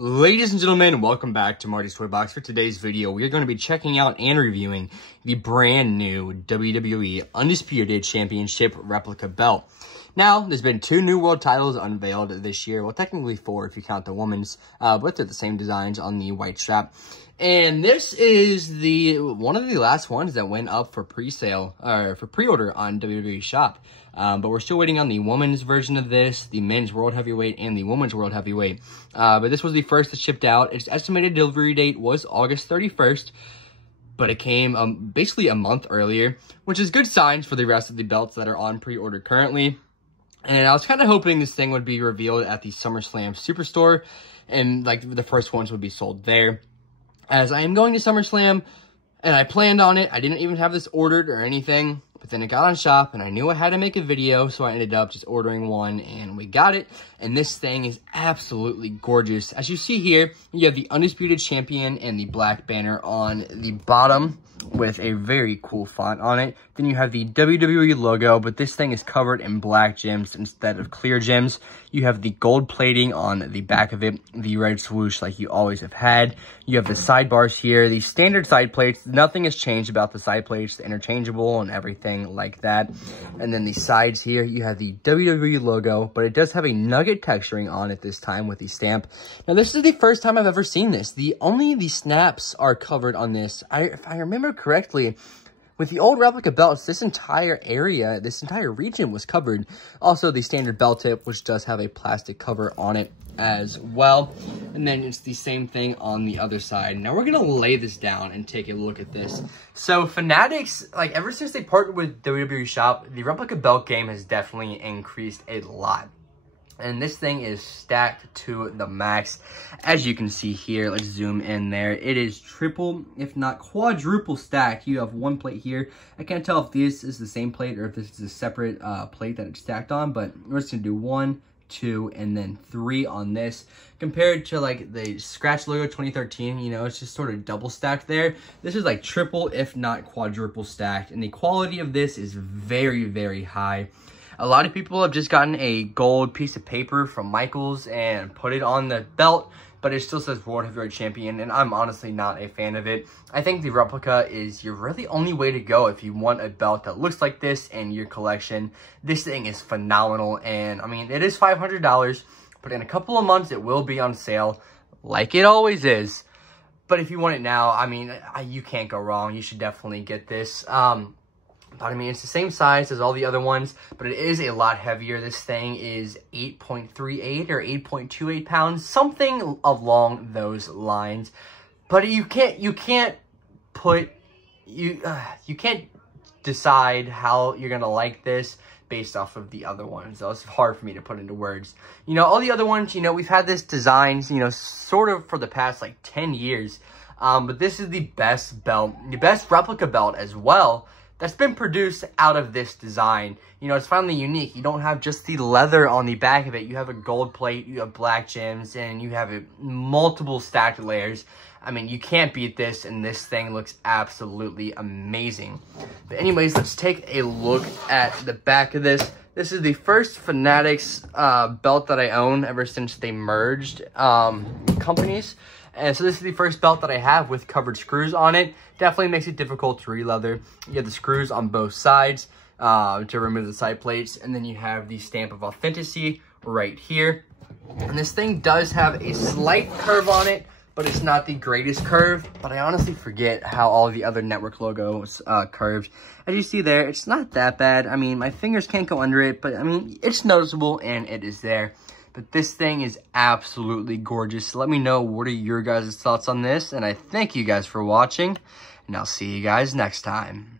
Ladies and gentlemen, welcome back to Marty's Toybox. For today's video, we are going to be checking out and reviewing the brand new WWE Undisputed Championship replica belt. Now, there's been 2 new world titles unveiled this year. Well, technically 4 if you count the women's, but they're the same designs on the white strap. And this is one of the last ones that went up for pre-sale, or for pre-order on WWE Shop. But we're still waiting on the women's version of this, the men's world heavyweight, and the women's world heavyweight. But this was the first that shipped out. Its estimated delivery date was August 31st, but it came basically a month earlier, which is good signs for the rest of the belts that are on pre-order currently. And I was kind of hoping this thing would be revealed at the SummerSlam Superstore, and like the first ones would be sold there. As I am going to SummerSlam, and I planned on it, I didn't even have this ordered or anything. But then it got on shop, and I knew I had to make a video, so I ended up just ordering one, and we got it. And this thing is absolutely gorgeous. As you see here, you have the Undisputed Champion and the black banner on the bottom with a very cool font on it. Then you have the WWE logo, but this thing is covered in black gems instead of clear gems. You have the gold plating on the back of it, the red swoosh like you always have had. You have the sidebars here, the standard side plates. Nothing has changed about the side plates, the interchangeable and everything like that. And then the sides here, you have the WWE logo, but it does have a nugget texturing on it this time with the stamp. Now, this is the first time I've ever seen this. Only the snaps are covered on this. If I remember correctly, with the old replica belts, this entire area, this entire region was covered. Also, the standard belt tip, which does have a plastic cover on it as well. And then it's the same thing on the other side. Now, we're going to lay this down and take a look at this. So, Fanatics, like, ever since they partnered with WWE Shop, the replica belt game has definitely increased a lot. And this thing is stacked to the max. As you can see here, let's zoom in there. It is triple, if not quadruple stacked. You have one plate here. I can't tell if this is the same plate or if this is a separate plate that it's stacked on, but we're just gonna do 1, 2, and then 3 on this. Compared to like the Scratch Logo 2013, you know, it's just sort of double stacked there. This is like triple, if not quadruple stacked. And the quality of this is very, very high. A lot of people have just gotten a gold piece of paper from Michaels and put it on the belt, but it still says World Heavyweight Champion, and I'm honestly not a fan of it. I think the replica is your really only way to go if you want a belt that looks like this in your collection. This thing is phenomenal, and I mean, it is $500, but in a couple of months, it will be on sale, like it always is. But if you want it now, I mean, you can't go wrong. You should definitely get this. But I mean, it's the same size as all the other ones, but it is a lot heavier. This thing is 8.38 or 8.28 pounds, something along those lines. But you can't decide how you're gonna like this based off of the other ones. So it's hard for me to put into words. You know, all the other ones, you know, we've had this design, you know, sort of for the past like 10 years. But this is the best belt, the best replica belt as well, that's been produced out of this design. You know, it's finally unique. You don't have just the leather on the back of it. You have a gold plate, you have black gems, and you have multiple stacked layers. I mean, you can't beat this, and this thing looks absolutely amazing. But anyways, let's take a look at the back of this. This is the first Fanatics belt that I own ever since they merged companies. And so this is the first belt that I have with covered screws on it. Definitely makes it difficult to re-leather. You have the screws on both sides to remove the side plates. And then you have the stamp of authenticity right here. And this thing does have a slight curve on it, but it's not the greatest curve. But I honestly forget how all the other network logos curved. As you see there, it's not that bad. I mean, my fingers can't go under it, but I mean, it's noticeable and it is there. But this thing is absolutely gorgeous. Let me know, what are your guys' thoughts on this? And I thank you guys for watching, and I'll see you guys next time.